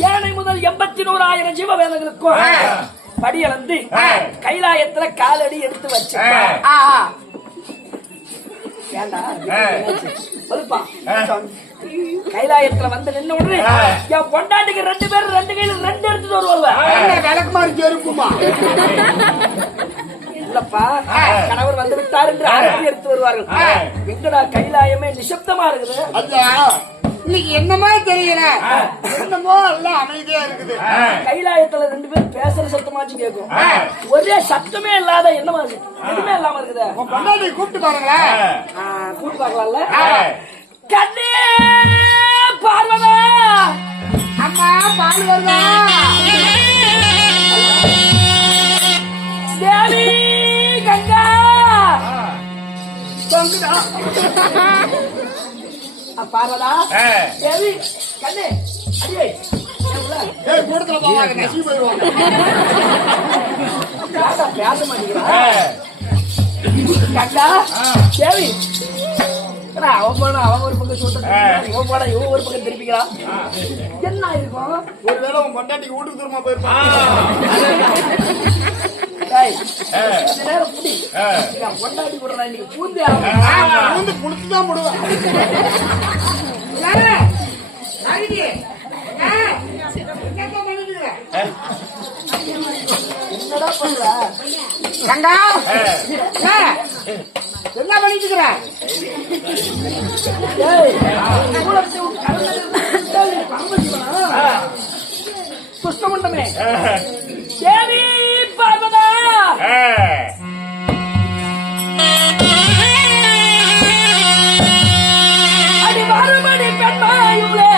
யானை முதல் 81,000 ஜீவவேதங்களுக்கும் படியளந்து கைலாயத்துல காலடி எடுத்து வச்சு கைலாயத்துல வந்து நின்று உடனே என் பொண்டாட்டிக்கு 2 பேரும் 2 கையில 2 எடுத்துட்டு வருவாங்க. விளக்கு மாதிரி இருக்குமா இல்லப்பா, கணவர் வந்து விட்டார் என்று ஆரத்தி எடுத்து வருவார்கள். எங்கடா கைலாயமே நிசப்தமா இருக்குது. இன்னைக்கு என்னமா தெரியல, என்னமோ எல்லாம் அமைதியா இருக்குது. கைலாயத்துல 2 பேரும் பேசுற சத்தமாச்சு கேட்கும். ஒரே சத்தமே இல்லாத என்னமா எதுவுமே இல்லாம இருக்குது. பொண்டாட்டி கூப்பிட்டு பாருங்களேன். கூப்பிட்டு பாக்கலாம்ல. கண்ணே பார்வதா, அம்மா பால் வருதா? தேவி கங்கா தொங்குதா? பார்வதா தேவி கண்ணே அடியே கூடத்துல போவாங்க, நசி போயிடுவாங்க. பேச மாட்டேங்கிறா கங்கா தேவி. அவன் போனா அவன் ஒரு பக்கம் சொல்றான், இவன் போனா இவன் ஒரு பக்கம் திருப்பிக்கிறான். என்ன இருக்கும்? ஒருவேளை உன் பொண்டாட்டிக்கு வீட்டுக்கு தூரமா போயிருப்பான். பொண்டாட்டி போடுறான் இன்னைக்கு பூந்து பூந்து புளிச்சுதான் போடுவேன். என்னடா பண்ற கங்கா? என்ன பண்ணிட்டு இருக்கிற? புஷ்பமண்டமே தேவி பார்வதா அடி மறுபடி பெண்மாயுளே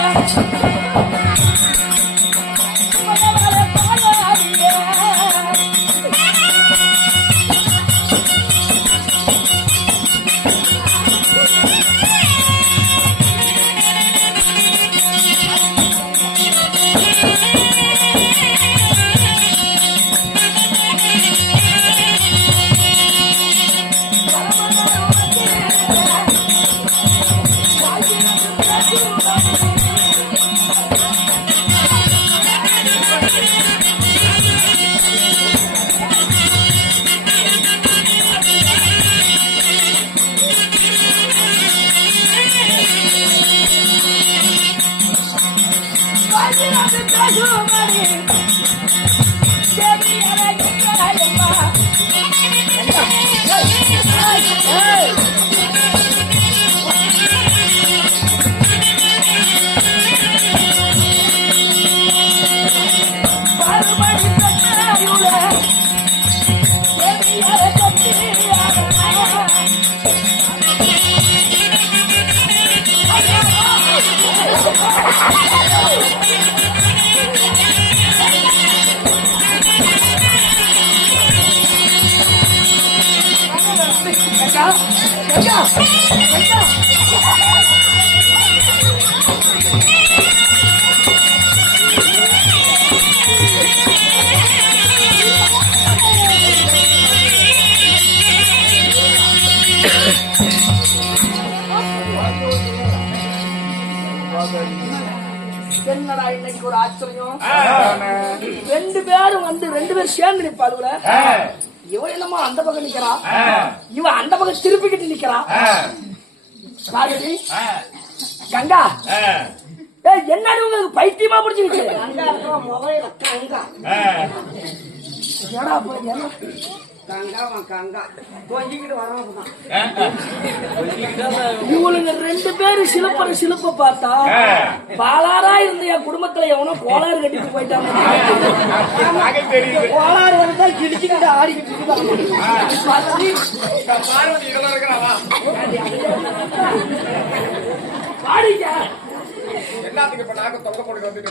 என்னடா இன்னைக்கு ஒரு ஆச்சரியம். 2 பேரும் வந்து 2 பேரும் சேர்ந்து நிப்பாளுல. இவன் என்னமோ அந்த பக்கம் நிக்கிறான், இவன் அந்த பக்கம் திருப்பிக்கிட்டு நிக்கிறான். பார்வதி கங்கா, என்னடி உங்களுக்கு பைத்தியமா பிடிச்சிருக்கு? இவளுங்க 2 பேரும் சிலப்ப பார்த்தா பாலாரா இருந்த என் குடும்பத்துல எவனோ கோளாறு கட்டிட்டு போயிட்டாங்க. கோளாறு வந்து கிடிச்சுக்கிட்டு ஆடிக்கிட்டு பாடிக்க. எல்லாத்துக்கு இப்ப நாங்க தொல்லை போட்டு வந்துட்டு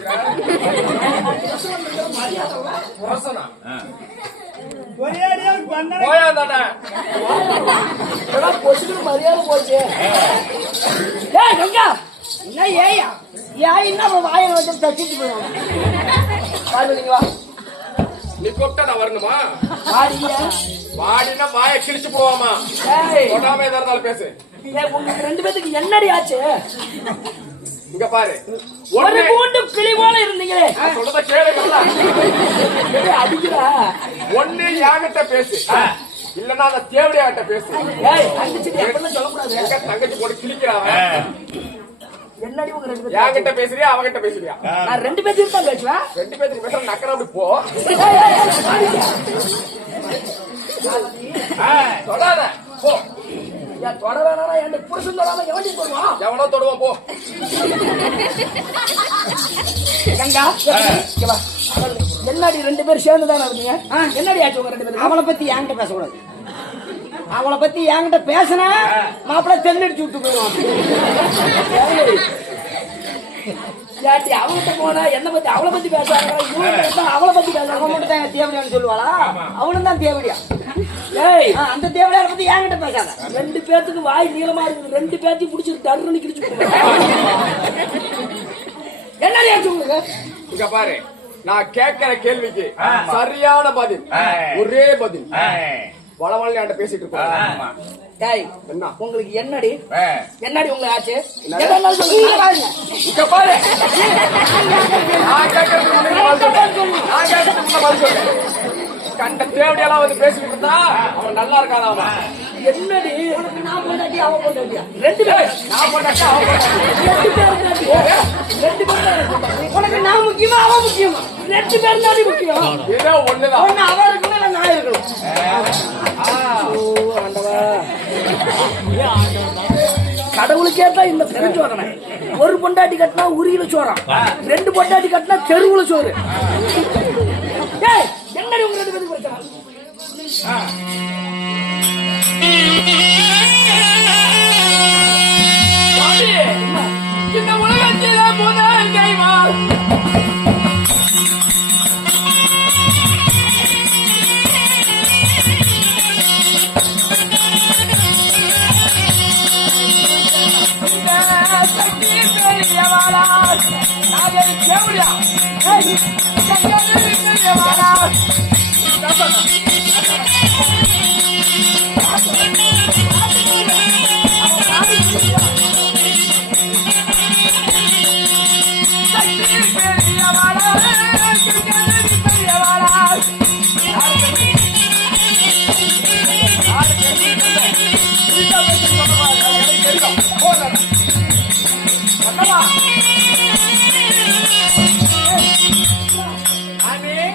மரியாதை போச்சு. கங்கா என்ன ஏயா என்ன வாயை வந்து தச்சிட்டு போயிடும். பார்வதிங்க வா. நீ கூப்பிட்டா நான் வரணுமா? வாடிங்க. வாடினா வாயை கிழிச்சு போவாமா? ஏய், சொல்லாம எதா இருந்தாலும் பேசு. ஏய், உங்களுக்கு 2 பேத்துக்கு என்னடி ஆச்சு? இங்க பாரு, ஒரு ஒண்ணு கூண்டு கிளி போல இருந்தீங்களே. நான் சொல்றத கேளுங்களா? ஏய், அடிக்கிறா. ஒண்ணு என்கிட்ட பேசு, இல்லன்னா அந்த தேவடியாகிட்ட பேசு. ஏய், அடிச்சிட்டு எப்படிலாம் சொல்லக்கூடாது. எங்க தங்கச்சி போட்டு கிழிக்கிறான். என்னடி உங்க 2 பேத்துக்கு? என்கிட்ட பேசுறியா அவகிட்ட பேசுறியா? நான் 2 பேத்துக்கு தான் பேசுவேன். 2 பேத்துக்கு பேசுற நக்கற அப்படி போ. சொல்லாத போ. ஏன் தொட வேணானா என்ன புருஷன் தொடாம எவன்டி போடுவான்? எவனோ தொடுவான் போ. கங்கா, இங்க வா. என்னடி 2 பேரும் சேர்ந்து தானே இருந்தீங்க? என்னடி ஆச்சு உங்க 2 பேரும்? அவளை பத்தி என்கிட்ட பேசக்கூடாது. அவளை பத்தி என்கிட்ட பேசினா மாப்பிள்ள தென்னடிச்சு விட்டு போயிடுவான். ஏன்டி அவங்கிட்ட போனா என்ன பத்தி அவளை பத்தி பேசுறாங்க, இவங்க அவளை பத்தி அவன் பேசுறாங்க. மட்டும் தான் தேவடியான்னு சொல்லுவாளா? அவனும் தான் தேவடியா. ஏய், அந்த தேவடியாரை பத்தி என்கிட்ட பேசாத. 2 பேத்துக்கு வாய் நீளமா இருக்குது. 2 பேத்தையும் பிடிச்சிட்டு டர்னு கிழிச்சு போடுவேன். என்னடி ஆச்சு உங்களுக்கு? இங்க பாரு, நான் கேட்கிற கேள்விக்கு சரியான பதில், ஒரே பதில். வளவள என்கிட்ட பேசிட்டு இருக்கோம். ஏய், என்ன உங்களுக்கு என்னடி என்னடி உங்களுக்கு ஆச்சு? எதனால சொல்லுங்க. இங்க பாரு, நான் கேட்கறதுக்கு முன்னாடி பதில் சொல்லு. நான் கேட்கறதுக்கு முன்னாடி பதில் சொல்லு. கண்ட தேவடியெல்லாம் வந்து பேசிட்டு இருந்தா அவன் நல்லா இருக்காத. அவன் என்னடி உனக்கு நான் பொண்டாட்டி, அவன் பொண்டாட்டியா? 2 பேரும் நான் போட்டாக்கா அவன் போட்டாக்கா. 2 பேரும் 2 பேரும் உனக்கு நான் முக்கியமா, அவன் முக்கியமா? 2 பேரும் தாண்டி முக்கியம். ஏதோ ஒண்ணுதான். ஒண்ணு அவன் இருக்கணும், இல்ல நான் இருக்கணும். கடவுளுக்கே தான் இந்த தெரிஞ்சோகனை. ஒரு பொண்டாட்டி கட்டினா உரியில சோறான், 2 பொண்டாட்டி கட்டினா தெருவுல சோறு. ஏய், என்னடி உங்க 2 பேருக்கு பிரச்சனை? சாமி, இந்த உலகத்தில முதல் தெய்வம்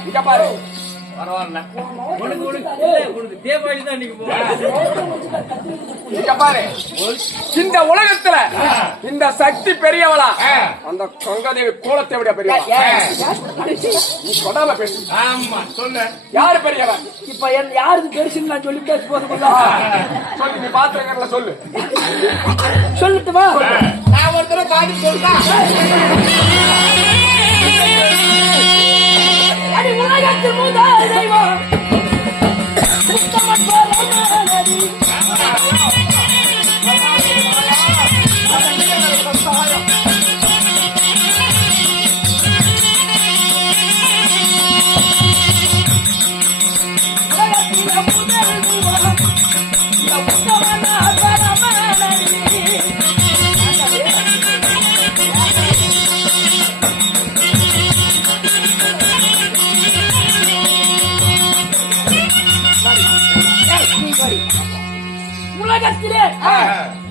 இங்க பாரு, இங்க பாரு, இந்த உலகத்துல இந்த சக்தி பெரியவளா? அந்த கங்காதேவி கோலத்தேவடியா பெரியவளா? நீ சொல்லாம பேசு. ஆமா சொல்லு. யாரு பெரியவன்? இப்ப யாருக்கு பெருசுன்னு நான் சொல்லி பேச போதும். சொல்லு, நீ பாத்துருக்கல சொல்லு. சொல்லட்டுமா? நான் ஒரு தடவை பாத்து சொல்றேன். அடி உலகத்தில் முதல் தெய்வம் சுத்தமற்ற ராமனடி. உலகத்தில் முதல் தெய்வம் சுத்தமற்ற ராமனடி. உலகத்திலே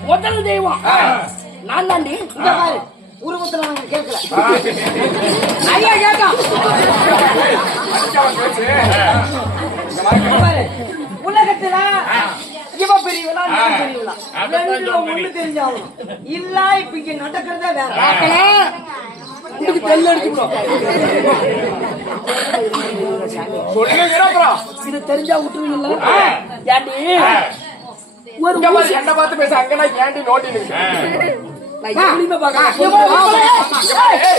முதல் தெய்வம் நான் தாண்டி. இந்த பாரு, உருவத்துல நாங்க கேட்கல. ஐயா கேட்கான். அடிக்காம பேசு. இந்த பாரு, உலகத்துல இவ பெரியவளா, நான் பெரியவளா? ரெண்டுல ஒண்ணு தெரிஞ்சாகணும். இல்ல இப்ப இங்க நடக்கிறதே வேற. இதுக்கு தெல்ல அடிச்சுடும். சொல்லுங்கிறோம். இது தெரிஞ்சா விட்டுருவீங்கல்ல? ஏண்டி ஒரு இங்க பாரு, ஊசி- என்ன பார்த்து பேச. அங்கனா ஏண்டி நோண்டி நிக்கு? நான் எப்படியுமே பார்க்கறேன். ஏய்,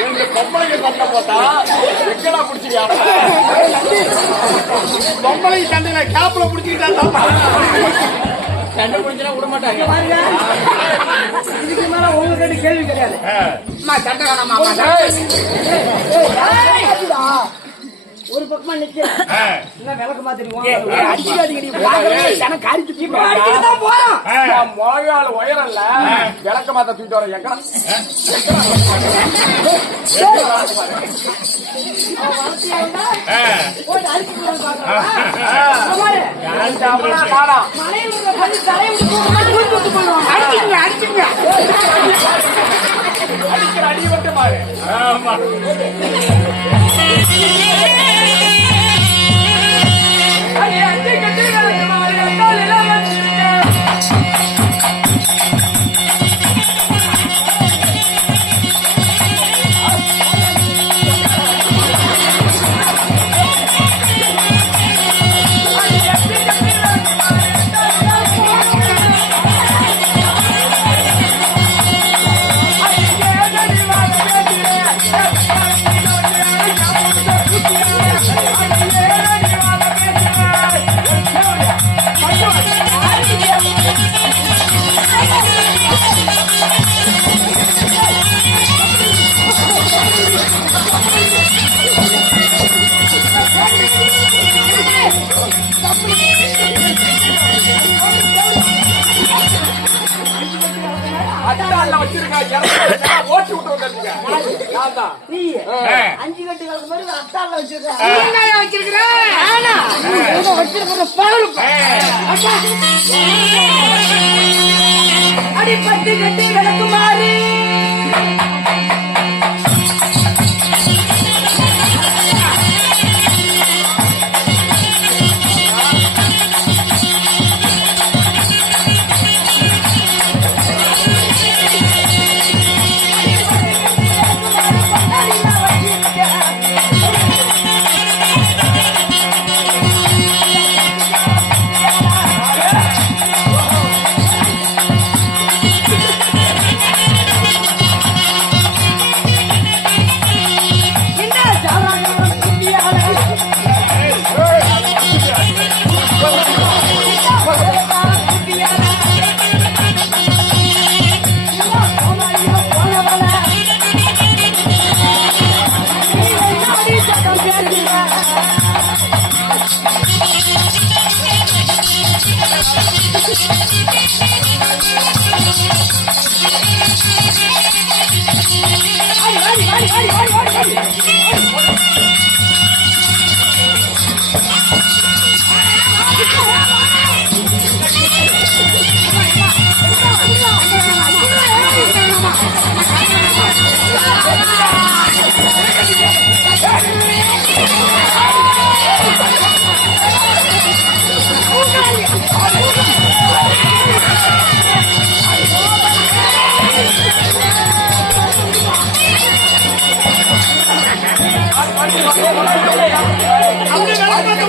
ரெண்டு பொம்பளைங்க சண்டை போட்டா எங்கடா புடிச்சியா? பொம்பளைங்க சண்டையில கேப்ல புடிச்சிக்கிட்டா சண்டை புடிச்சா விட மாட்டாங்க. பாருங்க, இதுக்கு மேல உங்ககிட்ட கேள்வி கிடையாது. சண்டை வேணாமா? ஒரு பக்கமா நிக்க என்ன விளக்கு மாத்திருவோம். அடிச்சுதான் போறோம். மொழியாள் உயரல்ல விளக்க மாத்த தூக்கிட்டு வர எங்க போட்டு அடிச்சு பாக்கலாம். அடிச்சுங்க அடிச்சுங்க. அடிக்கிற அடி மட்டும் பாரு. ஓட்டி விட்டு வந்துருங்க. நீ 5 கட்டுகளுக்கு மாதிரி அத்தால வச்சிருக்க வச்சிருக்கிறேன் வச்சிருக்கிற பாரு. அடி 10 கட்டு விளக்கு மாறி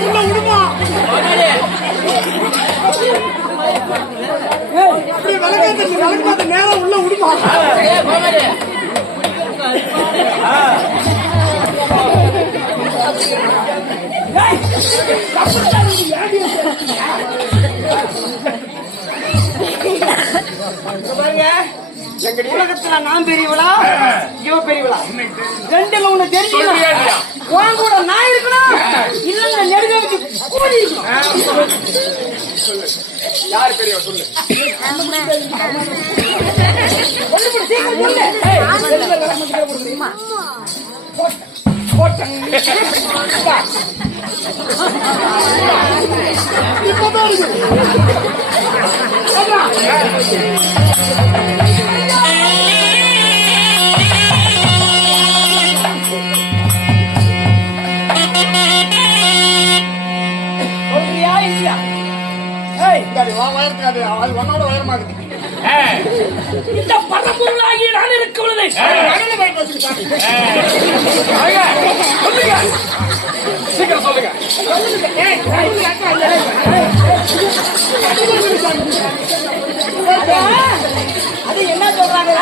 உள்ள விடுமா? அப்படியே விளக்காத்த நேரம் உள்ள விடுமா? எங்க உலகத்துல நான் பெரியவளா இவ பெரியவளா ரெண்டுல ஒண்ணு தெரிஞ்சுக்கலாம். உன் கூட நான் இருக்கணும் இல்ல நெடுவேலுக்கு கூடி இருக்கணும். யாரு பெரியவ சொல்லு. ஒண்ணு கூட சீக்கிரம் சொல்லு. இப்பதான் இருக்கு. சொல்றியா இல்லையா? உயரத்துக்காது அது உன்னோட உயரமா இருக்கு. இந்த பரம்பொருளாகிய நான் இருக்க உள்ளதை சொல்லுங்க சீக்கிரம் சொல்லுங்க. அது என்ன சொல்றாங்க?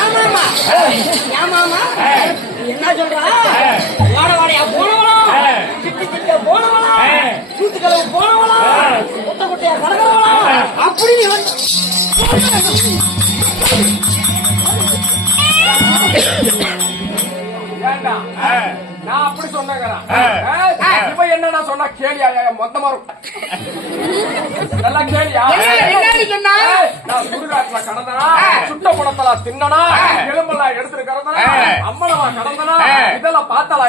ஏமாமா ஏமாமா என்ன சொல்றா? வாட வாடையா போனவளா, சிட்டி சிட்டியா போனவளா, சூத்துக்களவு போனவளா, குட்ட குட்டையா கடகவளா அப்படி நீ வந்து ஏண்டா நான் அப்படி சொன்னேங்கிறேன். இப்ப என்ன நான் சொன்னா கேளியா? மொத்தமா நல்லா கேளியா? நான் சுடுகாட்டுல கடந்தனா, சுட்ட பணத்தலா தின்னனா, எலும்பெல்லாம் எடுத்துட்டு கடந்தனா, அம்மளவா கடந்தனா, இதெல்லாம் பார்த்தாலா?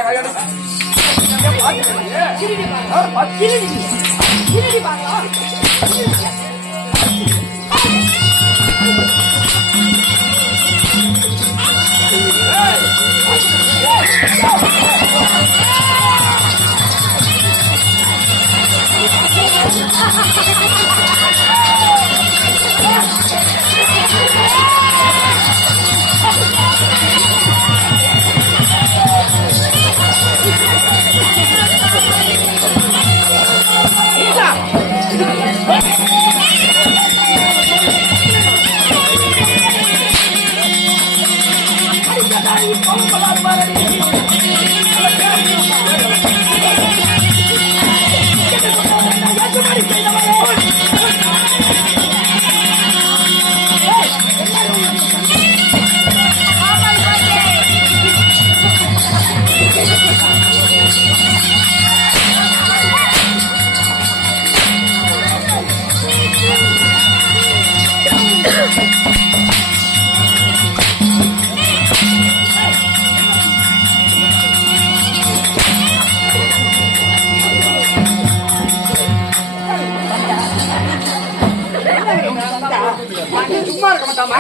சும்மா இருக்க மாட்டாமா?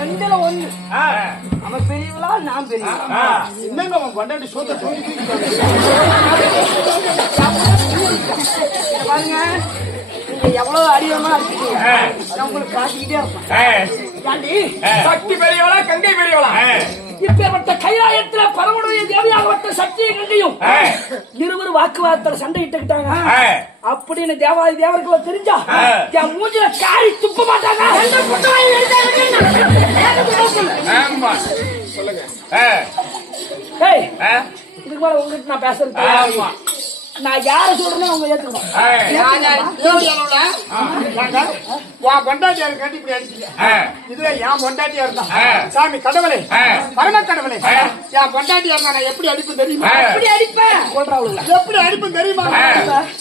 ரெண்டுல ஒண்ணு. அவன் பெரியவளா நான் பெரியவளா? என்னங்க அவன் கொண்டாடி சோத்த பாருங்க, நீங்க எவ்வளவு அடிவமா இருக்கீங்க, நான் உங்களுக்கு காட்டிக்கிட்டே இருப்பேன். ஏண்டி? சக்தி பெரியவளா, கங்கை பெரியவளா? இப்பேற்பட்ட கைலாயத்துல பரமனுடைய தேவையாகப்பட்ட சக்தியை கண்டையும் இருவர் வாக்குவாதத்துல சண்டையிட்டுக்கிட்டாங்க அப்படின்னு தேவாதி தேவர்களை தெரிஞ்சா என் மூஞ்சில காரி துப்ப மாட்டாங்க. சொல்லுங்க. ஏய், இதுக்கு மேல உங்ககிட்ட நான் பேசுறது தெரியாது. நான் யார சொல்றேன்னு அவங்க ஏத்துக்கணும். உன் பொண்டாட்டியா இருக்காட்டி இப்படி அடிச்சீங்க. இதுவே என் பொண்டாட்டியா இருந்தா சாமி கடவுளே, பரம கடவுளே, என் பொண்டாட்டியா இருந்தா நான் எப்படி அடிப்பு தெரியுமா? எப்படி அடிப்பேன்? எப்படி அடிப்பு தெரியுமா?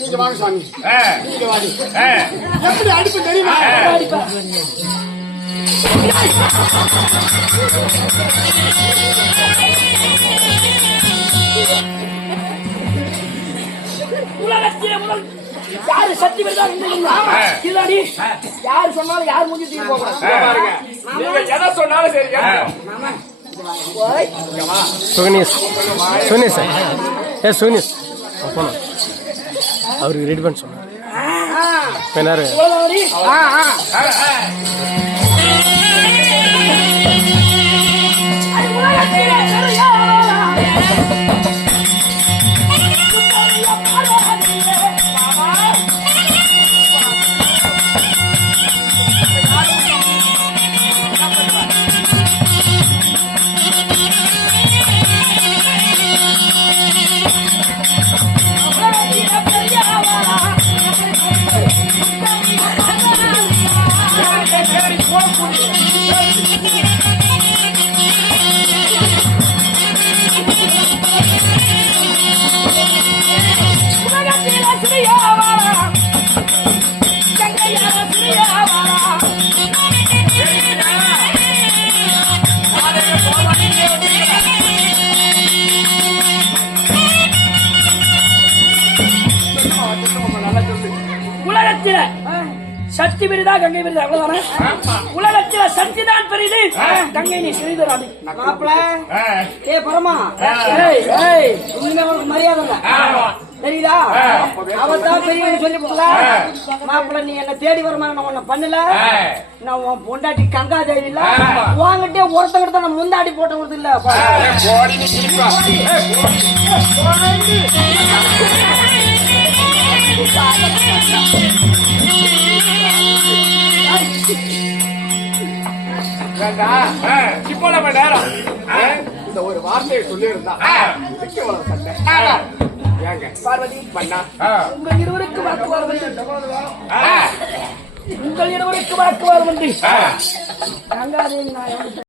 நீங்க வாங்க சாமி, நீங்க வாடி. எப்படி அடிப்பு தெரியுமா? உலகத்திலே முதல் யாரு சக்தி பெறுதா இல்லாடி யாரு சொன்னாலும் யார் மூஞ்சி தீர்வு போகணும். பாருங்க, நீங்க எதை சொன்னாலும் சரி. சுகனேஷ் சுகனேஷ் ஏ சுகனேஷ் போனோம் அவருக்கு ரெடி பண்ண சொன்னார். பேனாரு சக்தி பெரிதா கங்கை பெரிதா அவ்வளவுதானே உலகத்துல சக்தி தான் பெரிது கங்கை நீ சிறிது ராணி மாப்பிள ஆ. ஏ பரமா ஏய் ஏய் இனிமே உனக்கு மரியாதை இல்ல தெரியுதா அவதான் பெரியவங்க சொல்லி போல மாப்பிள நீ என்ன தேடி வருமா நான் உன்னை பண்ணல நான் உன் பொண்டாட்டி கங்காதேவி இல்ல வாங்கிட்டே ஒருத்தங்கிட்ட நம்ம முந்தாடி போட்டவங்க இல்ல போடி நீ சிரிப்பா. வேண்டா ஆ. இப்போ நம்ம நேரம் இந்த ஒரு வார்த்தையை சொல்லியிருந்தா இதுக்கு எவ்வளவு சண்டை ஏங்க பார்வதி பண்ணா ஆ. உங்கள் இருவருக்கு வாக்குவாதம் வந்து ஆ. உங்கள் இருவருக்கு வாக்குவாதம் வந்து ஆ. கங்காதேவி நான்